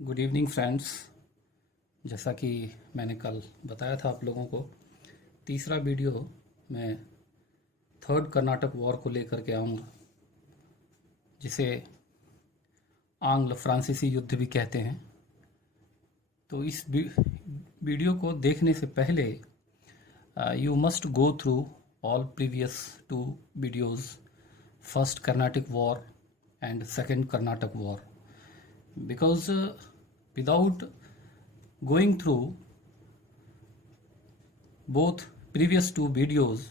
Good evening friends. जैसा कि मैंने कल बताया था आप लोगों को, तीसरा वीडियो मैं थर्ड कर्नाटक वॉर को लेकर के आऊँगा, जिसे आंग्ल फ्रांसीसी युद्ध भी कहते हैं। तो इस वीडियो को देखने से पहले you must go through all previous two videos, first Karnataka war and second Karnataka war, because without going through both previous two videos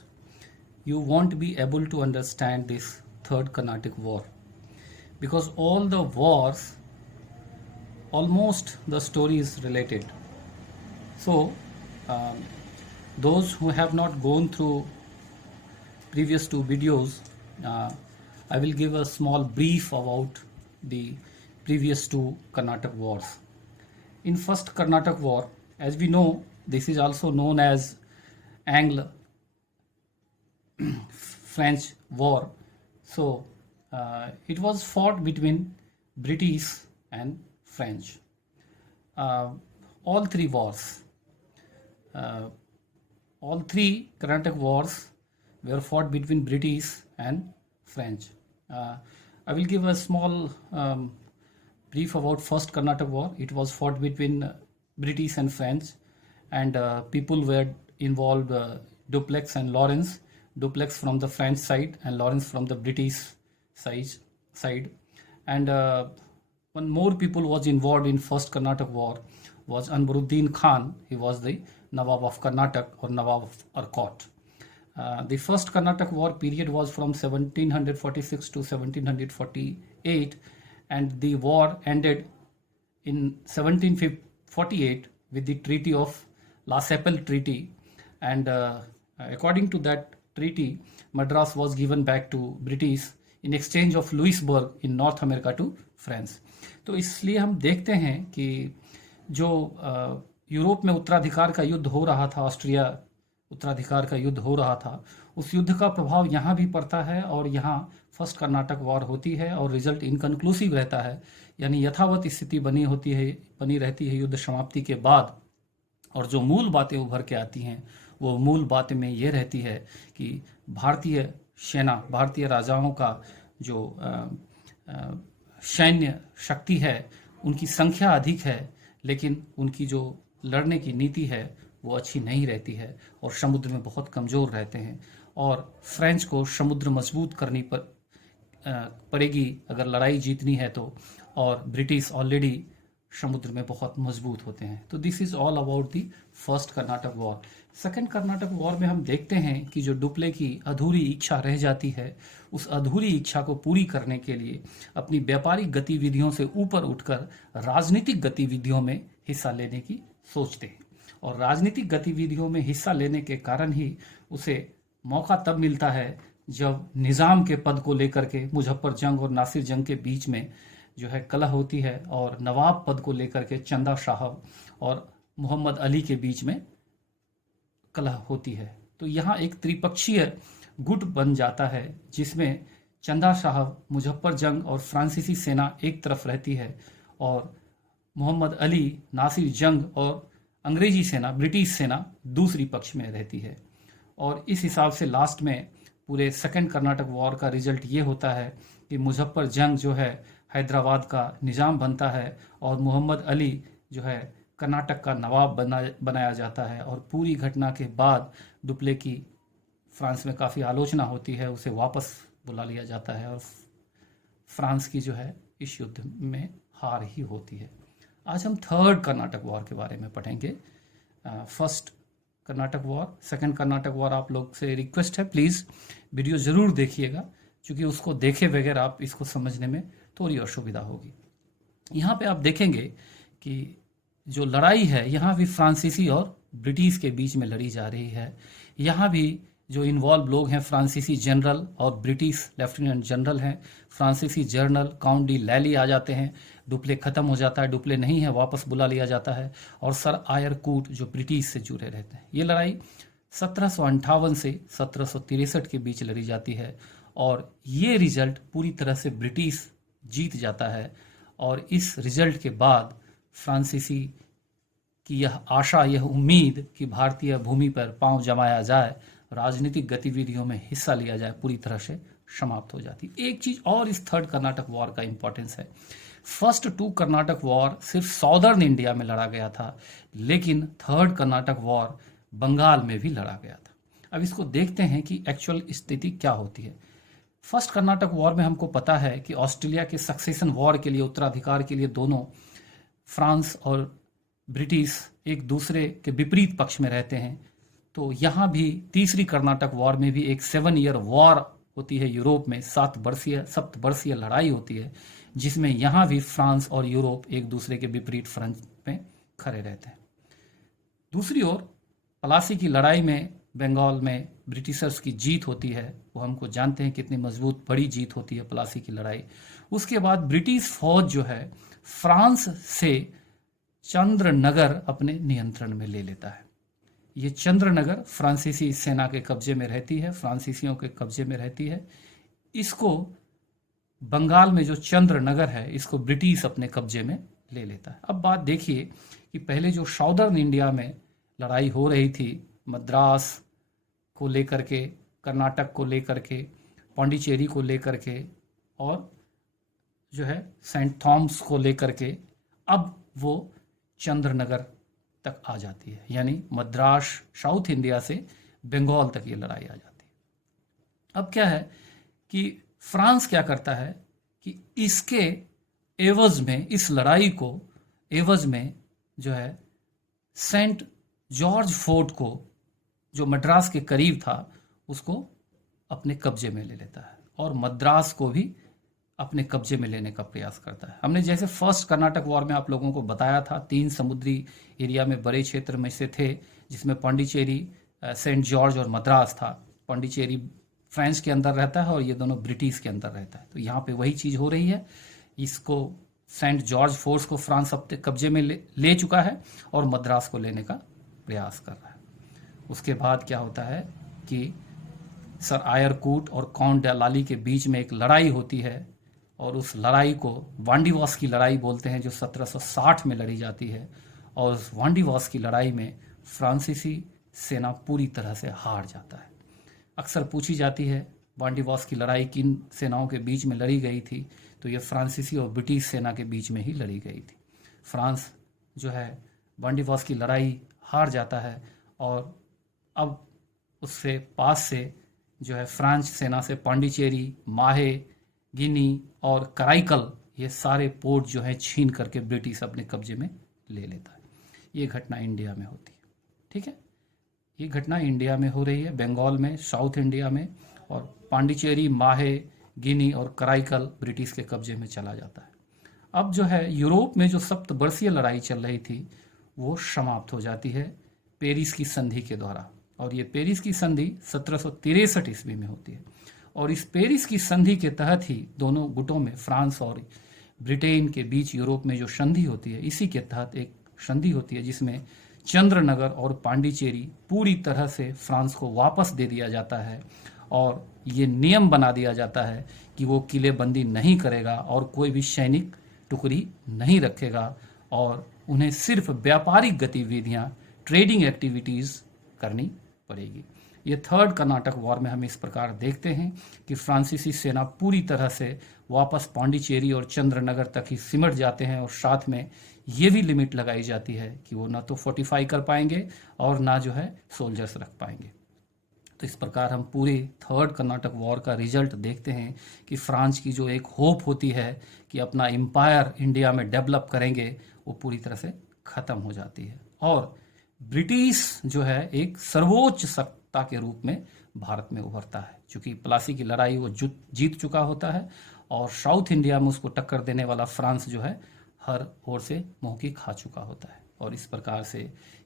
you won't be able to understand this third Carnatic war, because all the wars almost the story is related. So um, those who have not gone through previous two videos, uh, I will give a small brief about the previous two Carnatic wars. In first Carnatic war, as we know, this is also known as Anglo-French war. So it was fought between British and French. All three wars, all three Carnatic wars were fought between British and French. I will give a small brief about first Carnatic war. It was fought between British and French, and people were involved, Dupleix and Lawrence. Dupleix from the French side and Lawrence from the British side. And one more people was involved in first Carnatic war was Anwaruddin Khan. He was the Nawab of Karnataka or Nawab of Arcot. The first Carnatic war period was from 1746 to 1748, and the war ended in 1748 with the Treaty of La Chapelle Treaty, and according to that treaty, Madras was given back to British in exchange of Louisburg in North America to France. तो इसलिए हम देखते हैं कि जो Europe में उत्तराधिकार का युद्ध हो रहा था, ऑस्ट्रिया उत्तराधिकार का युद्ध हो रहा था, उस युद्ध का प्रभाव यहाँ भी पड़ता है और यहाँ फर्स्ट कर्नाटक वॉर होती है और रिजल्ट इनकन्क्लूसिव रहता है, यानी यथावत स्थिति बनी रहती है युद्ध समाप्ति के बाद। और जो मूल बातें उभर के आती हैं वो मूल बातें में ये रहती है कि भारतीय सेना, भारतीय राजाओं का जो सैन्य शक्ति है, उनकी संख्या अधिक है, लेकिन उनकी जो लड़ने की नीति है वो अच्छी नहीं रहती है और समुद्र में बहुत कमज़ोर रहते हैं। और फ्रेंच को समुद्र मजबूत करनी पड़ेगी अगर लड़ाई जीतनी है तो, और ब्रिटिश ऑलरेडी समुद्र में बहुत मजबूत होते हैं। तो this is all about the first Karnataka war. Second Karnataka war में हम देखते हैं कि जो डुप्ले की अधूरी इच्छा रह जाती है, उस अधूरी इच्छा को पूरी करने के लिए अपनी व्यापारिक गतिविधियों से ऊपर उठकर राजनीतिक गतिविधियों में हिस्सा लेने की सोचते हैं, और राजनीतिक गतिविधियों में हिस्सा लेने के कारण ही उसे मौका तब मिलता है जब निज़ाम के पद को लेकर के मुजफ्फर जंग और नासिर जंग के बीच में जो है कलह होती है, और नवाब पद को लेकर के चंदा साहब और मोहम्मद अली के बीच में कलह होती है। तो यहाँ एक त्रिपक्षीय गुट बन जाता है जिसमें चंदा साहब, मुजफ्फर जंग और फ्रांसीसी सेना एक तरफ रहती है, और मोहम्मद अली, नासिर जंग और अंग्रेजी सेना, ब्रिटिश सेना दूसरी पक्ष में रहती है। और इस हिसाब से लास्ट में पूरे सेकंड कर्नाटक वॉर का रिजल्ट ये होता है कि मुजफ्फर जंग जो है हैदराबाद का निज़ाम बनता है और मोहम्मद अली जो है कर्नाटक का नवाब बनाया जाता है। और पूरी घटना के बाद डुप्ले की फ्रांस में काफ़ी आलोचना होती है, उसे वापस बुला लिया जाता है और फ्रांस की जो है इस युद्ध में हार ही होती है। आज हम थर्ड कर्नाटक वॉर के बारे में पढ़ेंगे। First Karnataka war, second Karnataka war, आप लोग से रिक्वेस्ट है प्लीज़ वीडियो ज़रूर देखिएगा, क्योंकि उसको देखे बगैर आप इसको समझने में थोड़ी असुविधा होगी। यहाँ पे आप देखेंगे कि जो लड़ाई है यहाँ भी फ्रांसीसी और ब्रिटिश के बीच में लड़ी जा रही है। यहाँ भी जो इन्वॉल्व लोग हैं फ्रांसीसी जनरल और ब्रिटिश लेफ्टिनेंट जनरल हैं। फ्रांसीसी जनरल काउंट डी लैली आ जाते हैं, डुप्ले ख़त्म हो जाता है, डुप्ले नहीं है, वापस बुला लिया जाता है, और सर आयर कूट जो ब्रिटिश से जुड़े रहते हैं। ये लड़ाई 1758 से 1763 के बीच लड़ी जाती है, और ये रिजल्ट पूरी तरह से ब्रिटिश जीत जाता है। और इस रिजल्ट के बाद फ्रांसीसी की यह आशा, यह उम्मीद कि भारतीय भूमि पर पांव जमाया जाए, राजनीतिक गतिविधियों में हिस्सा लिया जाए, पूरी तरह से समाप्त हो जाती। एक चीज और इस थर्ड कर्नाटक वॉर का इंपॉर्टेंस है। फर्स्ट टू कर्नाटक वॉर सिर्फ सॉदर्न इंडिया में लड़ा गया था, लेकिन थर्ड कर्नाटक वॉर बंगाल में भी लड़ा गया था। अब इसको देखते हैं कि एक्चुअल स्थिति क्या होती है। फर्स्ट कर्नाटक वॉर में हमको पता है कि ऑस्ट्रेलिया के सक्सेशन वॉर के लिए, उत्तराधिकार के लिए, दोनों फ्रांस और ब्रिटिश एक दूसरे के विपरीत पक्ष में रहते हैं। तो यहाँ भी तीसरी कर्नाटक वॉर में भी एक 7 ईयर वॉर होती है यूरोप में, 7 वर्षीय लड़ाई होती है, जिसमें यहाँ भी फ्रांस और यूरोप एक दूसरे के विपरीत फ्रंट में खड़े रहते हैं। दूसरी ओर पलासी की लड़ाई में बंगाल में ब्रिटिशर्स की जीत होती है। वो हमको जानते हैं कितनी मजबूत बड़ी जीत होती है पलासी की लड़ाई। उसके बाद ब्रिटिश फौज जो है फ्रांस से चंद्रनगर अपने नियंत्रण में ले लेता है। ये चंद्रनगर फ्रांसीसी सेना के कब्जे में रहती है, फ्रांसीसियों के कब्जे में रहती है। इसको बंगाल में जो चंद्रनगर है, इसको ब्रिटिश अपने कब्जे में ले लेता है। अब बात देखिए कि पहले जो साउदर्न इंडिया में लड़ाई हो रही थी, मद्रास को लेकर के, कर्नाटक को लेकर के, पांडिचेरी को लेकर के, और जो है सेंट थॉमस को लेकर के, अब वो चंद्रनगर तक आ जाती है। यानी मद्रास, साउथ इंडिया से बंगाल तक ये लड़ाई आ जाती है। अब क्या है कि फ्रांस क्या करता है कि इसके एवज में, इस लड़ाई को एवज में जो है सेंट जॉर्ज फोर्ट को, जो मद्रास के करीब था, उसको अपने कब्जे में ले लेता है और मद्रास को भी अपने कब्जे में लेने का प्रयास करता है। हमने जैसे फर्स्ट कर्नाटक वॉर में आप लोगों को बताया था, 3 समुद्री एरिया में बड़े क्षेत्र में से थे, जिसमें पांडिचेरी, सेंट जॉर्ज और मद्रास था। पांडिचेरी फ्रांस के अंदर रहता है और ये दोनों ब्रिटिश के अंदर रहता है। तो यहाँ पे वही चीज़ हो रही है। इसको सेंट जॉर्ज फोर्स को फ्रांस अपने कब्जे में ले चुका है और मद्रास को लेने का प्रयास कर रहा है। उसके बाद क्या होता है कि सर आयरकूट और काउंट डलाली के बीच में एक लड़ाई होती है, और उस लड़ाई को वांडीवास की लड़ाई बोलते हैं, जो 1760 में लड़ी जाती है। और उस वांडीवास की लड़ाई में फ्रांसीसी सेना पूरी तरह से हार जाता है। अक्सर पूछी जाती है वांडीवास की लड़ाई किन सेनाओं के बीच में लड़ी गई थी, तो ये फ्रांसीसी और ब्रिटिश सेना के बीच में ही लड़ी गई थी। फ्रांस जो है वांडीवास की लड़ाई हार जाता है, और अब उससे पास से जो है फ्रांस सेना से पांडिचेरी, माहे, गिनी और कराईकल, ये सारे पोर्ट जो है छीन करके ब्रिटिश अपने कब्जे में ले लेता है। ये घटना इंडिया में होती है। ठीक है, ये घटना इंडिया में हो रही है, बंगाल में, साउथ इंडिया में, और पांडिचेरी, माहे, गिनी और कराईकल ब्रिटिश के कब्जे में चला जाता है। अब जो है यूरोप में जो सप्तवर्षीय लड़ाई चल रही थी, वो समाप्त हो जाती है पेरिस की संधि के द्वारा। और ये पेरिस की संधि 1763 ईस्वी में होती है। और इस पेरिस की संधि के तहत ही दोनों गुटों में, फ्रांस और ब्रिटेन के बीच यूरोप में जो संधि होती है, इसी के तहत एक संधि होती है जिसमें चंद्रनगर और पांडिचेरी पूरी तरह से फ्रांस को वापस दे दिया जाता है, और ये नियम बना दिया जाता है कि वो किलेबंदी नहीं करेगा और कोई भी सैनिक टुकड़ी नहीं रखेगा, और उन्हें सिर्फ व्यापारिक गतिविधियां, ट्रेडिंग एक्टिविटीज़ करनी पड़ेगी। ये थर्ड कर्नाटक वॉर में हम इस प्रकार देखते हैं कि फ्रांसीसी सेना पूरी तरह से वापस पांडिचेरी और चंद्रनगर तक ही सिमट जाते हैं, और साथ में ये भी लिमिट लगाई जाती है कि वो ना तो फोर्टिफाई कर पाएंगे और ना जो है सोल्जर्स रख पाएंगे। तो इस प्रकार हम पूरे थर्ड कर्नाटक वॉर का रिजल्ट देखते हैं कि फ्रांस की जो एक होप होती है कि अपना एम्पायर इंडिया में डेवलप करेंगे, वो पूरी तरह से ख़त्म हो जाती है, और ब्रिटिश जो है एक सर्वोच्च सत्ता के रूप में भारत में उभरता है। चूंकि प्लासी की लड़ाई वो जीत चुका होता है, और साउथ इंडिया में उसको टक्कर देने वाला फ्रांस जो है हर ओर से मुंह की खा चुका होता है। और इस प्रकार से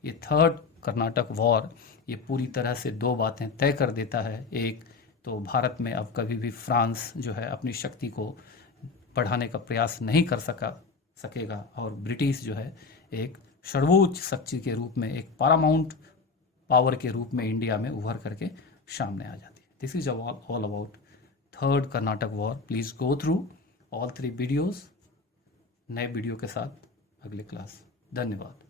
ये थर्ड कर्नाटक वॉर ये पूरी तरह से 2 बातें तय कर देता है। एक तो भारत में अब कभी भी फ्रांस जो है अपनी शक्ति को बढ़ाने का प्रयास नहीं कर सकेगा, और ब्रिटिश जो है एक सर्वोच्च शक्ति के रूप में, एक पैरामाउंट पावर के रूप में इंडिया में उभर करके सामने आ जाती है। This is all about third Karnataka war. Please go through all 3 videos. नए वीडियो के साथ अगले क्लास। धन्यवाद।